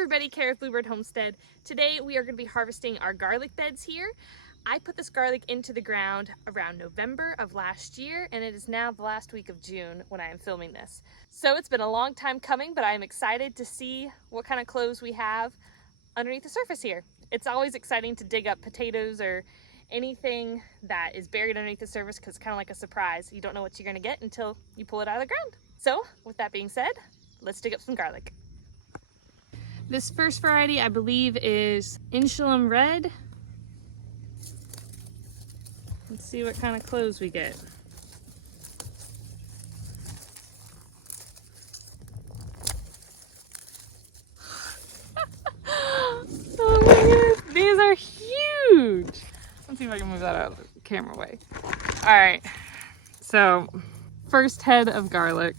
everybody, Cara with Bluebird Homestead. Today we are going to be harvesting our garlic beds here. I put this garlic into the ground around November of last year, and it is now the last week of June when I am filming this. So it's been a long time coming, but I am excited to see what kind of cloves we have underneath the surface here. It's always exciting to dig up potatoes or anything that is buried underneath the surface because it's kind of like a surprise. You don't know what you're going to get until you pull it out of the ground. So with that being said, let's dig up some garlic. This first variety, I believe, is Excalibur Red. Let's see what kind of cloves we get. Oh my goodness, these are huge. Let's see if I can move that out of the camera way. All right, so first head of garlic.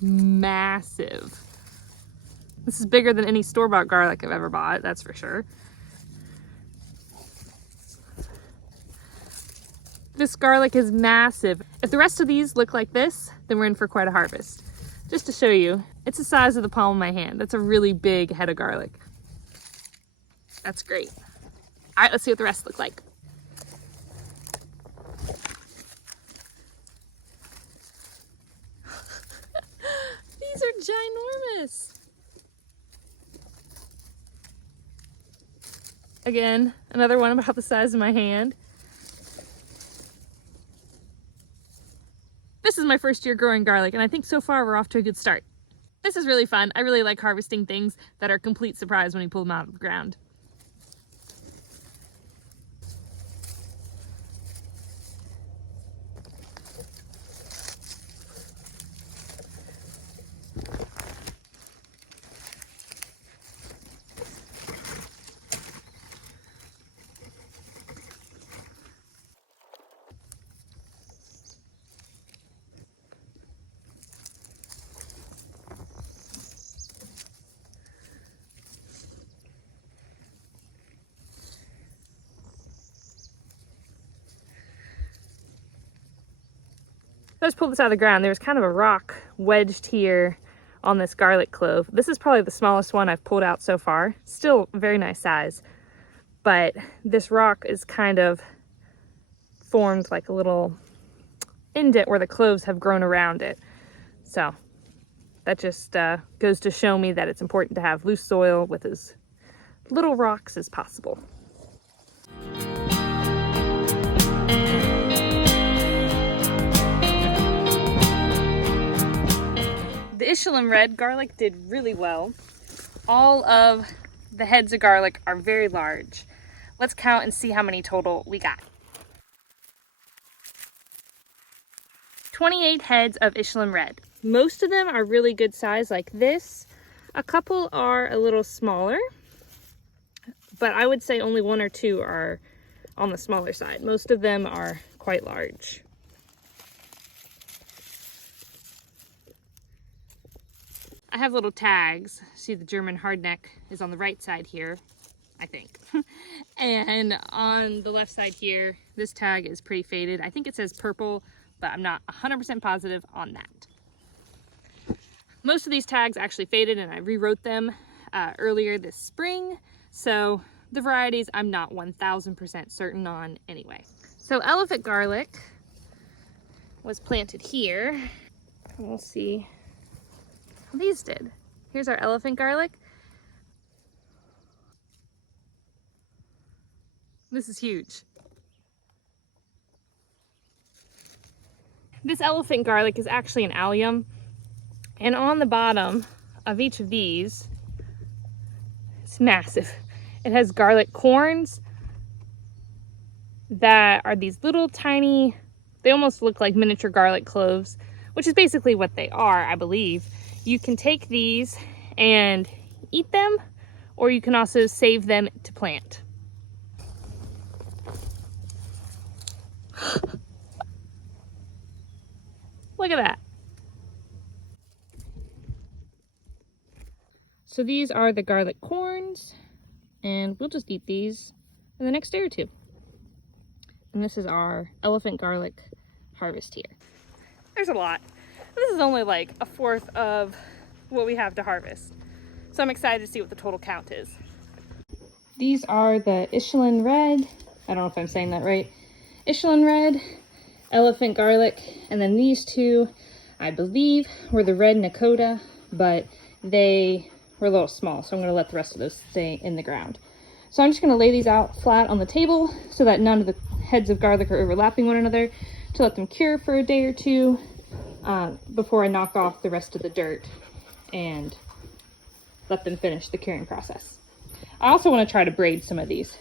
Massive. This is bigger than any store-bought garlic I've ever bought, that's for sure. This garlic is massive. If the rest of these look like this, then we're in for quite a harvest. Just to show you, it's the size of the palm of my hand. That's a really big head of garlic. That's great. All right, let's see what the rest look like. These are ginormous. Again, another one about the size of my hand. This is my first year growing garlic, and I think so far we're off to a good start. This is really fun. I really like harvesting things that are a complete surprise when you pull them out of the ground. I just pulled this out of the ground. There was kind of a rock wedged here on this garlic clove. This is probably the smallest one I've pulled out so far. Still a very nice size, but this rock is kind of formed like a little indent where the cloves have grown around it. So that just goes to show me that it's important to have loose soil with as little rocks as possible. The Excalibur Red garlic did really well. All of the heads of garlic are very large. Let's count and see how many total we got. 28 heads of Excalibur Red. Most of them are really good size like this. A couple are a little smaller, but I would say only one or two are on the smaller side. Most of them are quite large. I have little tags. See, the German hardneck is on the right side here, I think. And on the left side here, this tag is pretty faded. I think it says purple, but I'm not 100% positive on that. Most of these tags actually faded, and I rewrote them earlier this spring. So the varieties I'm not 1000% certain on anyway. So elephant garlic was planted here. We'll see how these did. Here's our elephant garlic. This is huge. This elephant garlic is actually an allium, and on the bottom of each of these, it's massive. It has garlic corns that are these little tiny, they almost look like miniature garlic cloves, which is basically what they are, I believe. You can take these and eat them, or you can also save them to plant. Look at that. So these are the garlic corns, and we'll just eat these in the next day or two. And this is our elephant garlic harvest here. There's a lot. This is only like a fourth of what we have to harvest. So I'm excited to see what the total count is. These are the Ischlin Red. I don't know if I'm saying that right. Ischlin Red, Elephant Garlic, and then these two, I believe, were the Red Nakota, but they were a little small, so I'm going to let the rest of those stay in the ground. So I'm just going to lay these out flat on the table so that none of the heads of garlic are overlapping one another, to let them cure for a day or two before I knock off the rest of the dirt and let them finish the curing process. I also want to try to braid some of these.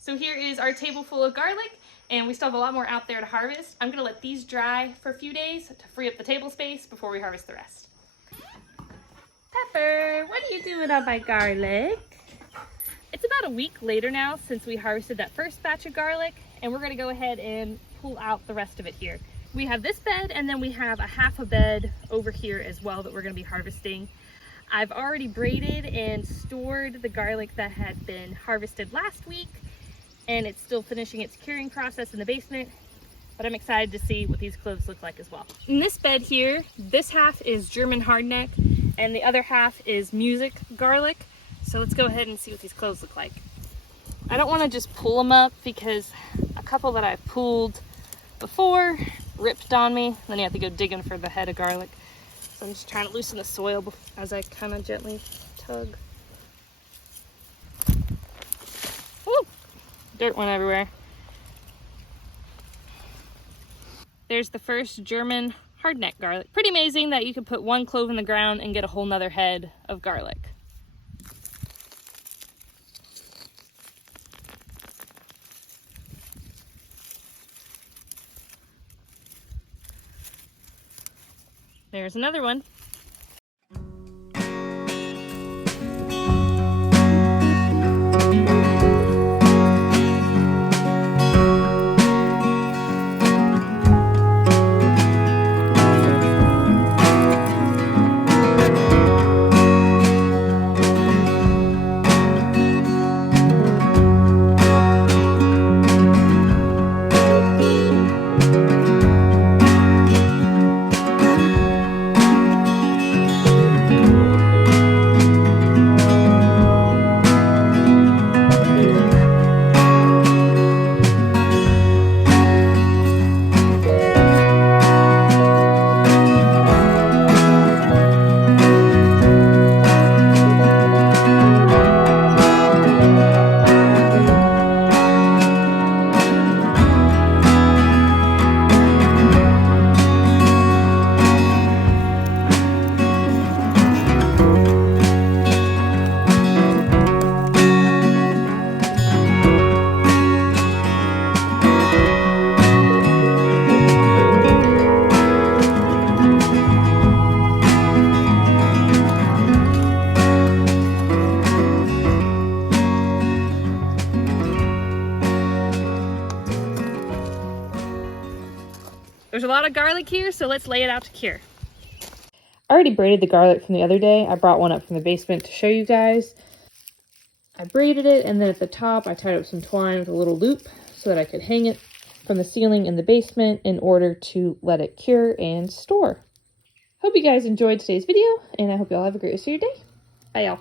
So here is our table full of garlic, and we still have a lot more out there to harvest. I'm going to let these dry for a few days to free up the table space before we harvest the rest. Pepper, what are you doing on my garlic? It's about a week later now since we harvested that first batch of garlic, and we're going to go ahead and pull out the rest of it here. We have this bed, and then we have a half a bed over here as well that we're going to be harvesting. I've already braided and stored the garlic that had been harvested last week, and it's still finishing its curing process in the basement, but I'm excited to see what these cloves look like as well. In this bed here, this half is German hardneck, and the other half is music garlic. So let's go ahead and see what these cloves look like. I don't want to just pull them up because a couple that I've pulled before ripped on me. Then you have to go digging for the head of garlic. So I'm just trying to loosen the soil as I kind of gently tug. Woo! Dirt went everywhere. There's the first German hardneck garlic. Pretty amazing that you could put one clove in the ground and get a whole nother head of garlic. There's another one. There's a lot of garlic here, so let's lay it out to cure. I already braided the garlic from the other day. I brought one up from the basement to show you guys. I braided it, and then at the top I tied up some twine with a little loop so that I could hang it from the ceiling in the basement in order to let it cure and store. Hope you guys enjoyed today's video, and I hope y'all have a great rest of your day. Bye, y'all.